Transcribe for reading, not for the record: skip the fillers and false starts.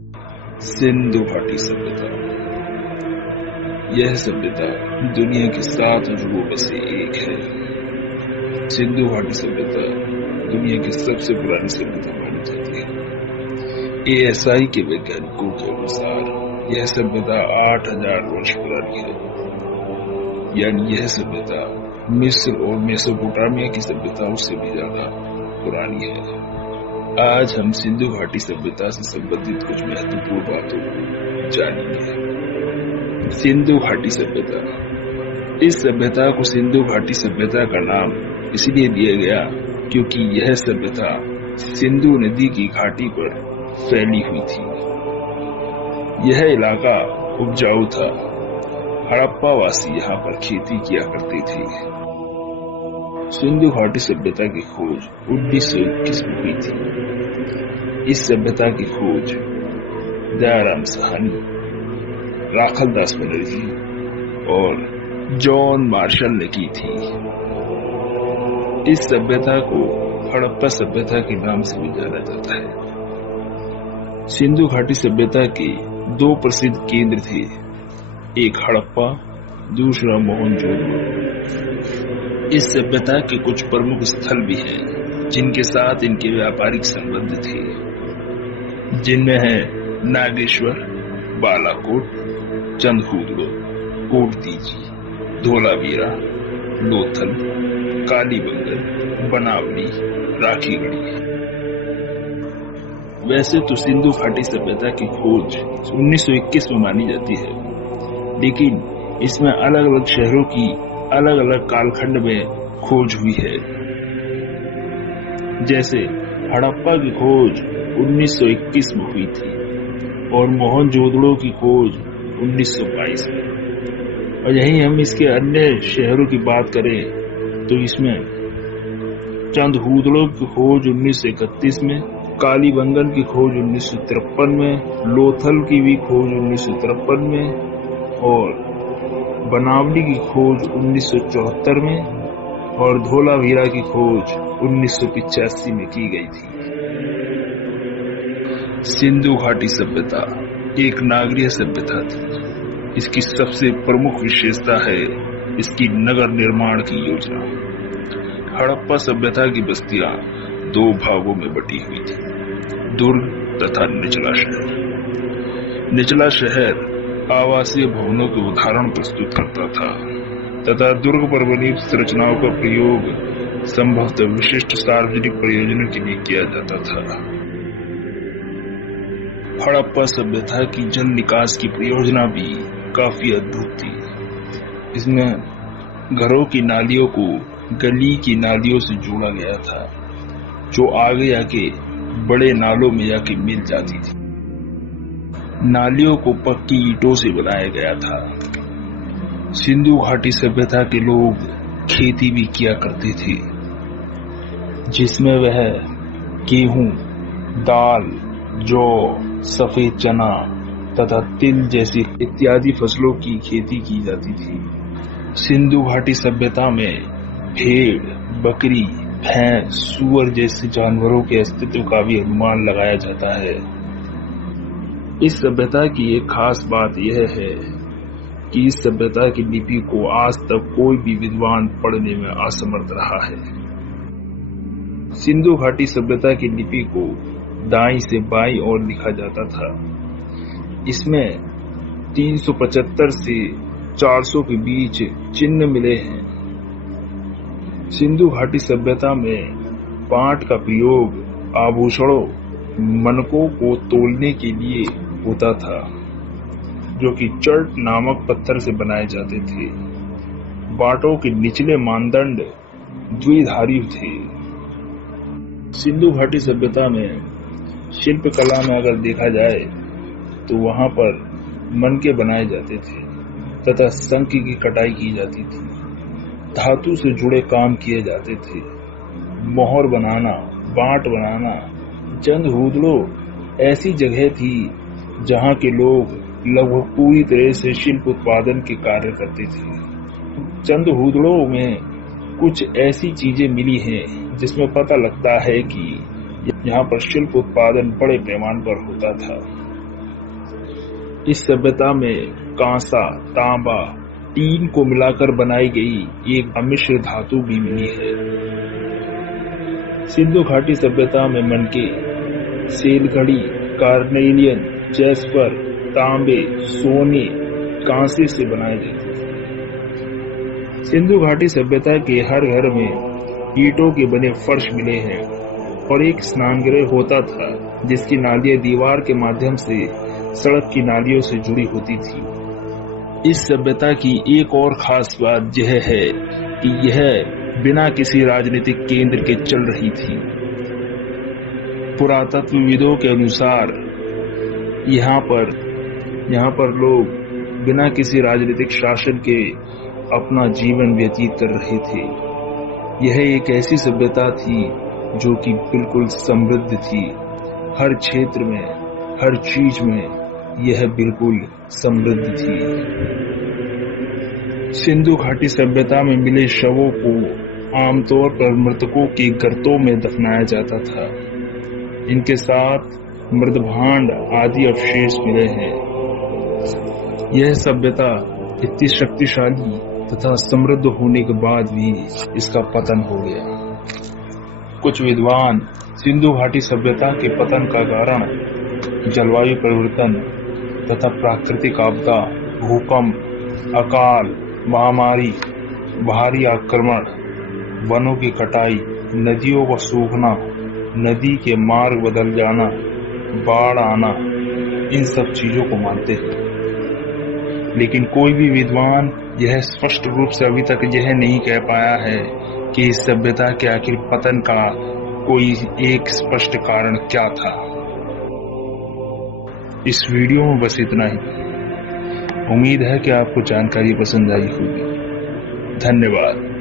सिंधु घाटी सभ्यता। यह सभ्यता दुनिया के 7 अजूबों में से एक है। सिंधु घाटी सभ्यता दुनिया की सबसे पुरानी सभ्यता मानी जाती है। ASI के वैज्ञानिकों के अनुसार यह सभ्यता 8000 वर्ष पुरानी है। यानी यह सभ्यता मिस्र और मेसोपोटामिया की सभ्यताओं से भी ज्यादा पुरानी है। आज हम सिंधु घाटी सभ्यता से संबंधित कुछ महत्वपूर्ण बातों को जानेंगे। सिंधु घाटी सभ्यता। इस सभ्यता को सिंधु घाटी सभ्यता का नाम इसलिए दिया गया क्योंकि यह सभ्यता सिंधु नदी की घाटी पर फैली हुई थी। यह इलाका उपजाऊ था। हड़प्पा वासी यहाँ पर खेती किया करते थे। सिंधु घाटी सभ्यता की खोज 1921 में हुई थी। इस सभ्यता की खोज दयाराम साहनी, राखलदास बनर्जी और जॉन मार्शल ने की थी। इस सभ्यता को हड़प्पा सभ्यता के नाम से भी जाना जाता है। सिंधु घाटी सभ्यता के 2 प्रसिद्ध केंद्र थे, एक हड़प्पा, दूसरा मोहनजोदड़ो। इस सभ्यता के कुछ प्रमुख स्थल भी हैं जिनके साथ इनके व्यापारिक संबंध थे, जिनमें है नागेश्वर, बालाकोट, चंदहूदड़ो, कोटदीजी, धोलावीरा, लोथल, कालीबंगन, बनावली, राखीगढ़ी। वैसे तो सिंधु घाटी सभ्यता की खोज 1921 में मानी जाती है, लेकिन इसमें अलग अलग शहरों की अलग अलग कालखंड में खोज हुई है। जैसे हड़प्पा की खोज 1921 में हुई थी और मोहनजोदड़ो की खोज 1922 में। और यहीं हम इसके अन्य शहरों की बात करें तो इसमें चंदहूदड़ो की खोज 1931 में, कालीबंगन की खोज 1953 में, लोथल की भी खोज 1953 में और बनावली की खोज 1974 में और धोलावीरा की खोज 1985 में की गई थी। सिंधु घाटी सभ्यता एक नागरीय सभ्यता थी। इसकी सबसे प्रमुख विशेषता है इसकी नगर निर्माण की योजना। हड़प्पा सभ्यता की बस्तियां 2 भागों में बटी हुई थी, दुर्ग तथा निचला शहर। निचला शहर आवासीय भवनों के उदाहरण प्रस्तुत करता था तथा दुर्ग पर बनी संरचनाओं का प्रयोग संभवतः विशिष्ट सार्वजनिक प्रयोजनों के लिए किया जाता था। हड़प्पा सभ्यता की जल निकास की परियोजना भी काफी अद्भुत थी। इसमें घरों की नालियों को गली की नालियों से जोड़ा गया था, जो आगे आके बड़े नालों में जाके मिल जाती थी। नालियों को पक्की ईंटों से बनाया गया था। सिंधु घाटी सभ्यता के लोग खेती भी किया करते थे, जिसमें वह गेहूं, दाल, जौ, सफेद चना तथा तिल जैसी इत्यादि फसलों की खेती की जाती थी। सिंधु घाटी सभ्यता में भेड़, बकरी, भैंस, सूअर जैसे जानवरों के अस्तित्व का भी अनुमान लगाया जाता है। इस सभ्यता की एक खास बात यह है कि इस सभ्यता की लिपि को आज तक कोई भी विद्वान पढ़ने में असमर्थ रहा है। सिंधु घाटी सभ्यता की लिपि को दाईं से बाईं ओर लिखा जाता था। इसमें 375 से 400 के बीच चिन्ह मिले हैं। सिंधु घाटी सभ्यता में पाट का प्रयोग आभूषणों, मनकों को तोलने के लिए होता था, जो कि चर्ट नामक पत्थर से बनाए जाते थे। बाटों के निचले मानदंड द्विधारी थे। सिंधु घाटी सभ्यता में शिल्प कला में अगर देखा जाए तो वहां पर मनके बनाए जाते थे तथा शंख की कटाई की जाती थी। धातु से जुड़े काम किए जाते थे। मोहर बनाना, बाट बनाना। चंदहूदड़ो ऐसी जगह थी जहां के लोग लगभग पूरी तरह से शिल्प उत्पादन के कार्य करते थे। चंदहूदड़ो में कुछ ऐसी चीजें मिली हैं जिसमें पता लगता है कि यहाँ पर शिल्प उत्पादन बड़े पैमाने पर होता था। इस सभ्यता में कांसा, तांबा, टीन को मिलाकर बनाई गई एक अमिश्र धातु भी मिली है। सिंधु घाटी सभ्यता में मनके, सेलघड़ी, कार्नेलियन, जैस्पर, तांबे, सोने, कांसे से बनाए जाते थे। सिंधु घाटी सभ्यता के हर घर में ईंटों के बने फर्श मिले हैं और एक स्नानगृह होता था जिसकी नालियां दीवार के माध्यम से सड़क की नालियों से जुड़ी होती थी। इस सभ्यता की एक और खास बात यह है कि यह बिना किसी राजनीतिक केंद्र के चल रही थी। पुरातत्वविदों के अनुसार यहाँ पर लोग बिना किसी राजनीतिक शासन के अपना जीवन व्यतीत कर रहे थे। यह एक ऐसी सभ्यता थी जो कि बिल्कुल समृद्ध थी। हर क्षेत्र में, हर चीज में यह बिल्कुल समृद्ध थी। सिंधु घाटी सभ्यता में मिले शवों को आमतौर पर मृतकों के गर्तों में दफनाया जाता था। इनके साथ मृदभांड आदि अवशेष मिले हैं। यह सभ्यता इतनी शक्तिशाली तथा समृद्ध होने के बाद भी इसका पतन हो गया। कुछ विद्वान सिंधु घाटी सभ्यता के पतन का कारण जलवायु परिवर्तन तथा प्राकृतिक आपदा, भूकंप, अकाल, महामारी, भारी आक्रमण, वनों की कटाई, नदियों का सूखना, नदी के मार्ग बदल जाना, बाढ़ आना, इन सब चीजों को मानते हैं। लेकिन कोई भी विद्वान यह स्पष्ट रूप से अभी तक यह नहीं कह पाया है कि इस सभ्यता के आखिर पतन का कोई एक स्पष्ट कारण क्या था। इस वीडियो में बस इतना ही। उम्मीद है कि आपको जानकारी पसंद आई होगी। धन्यवाद।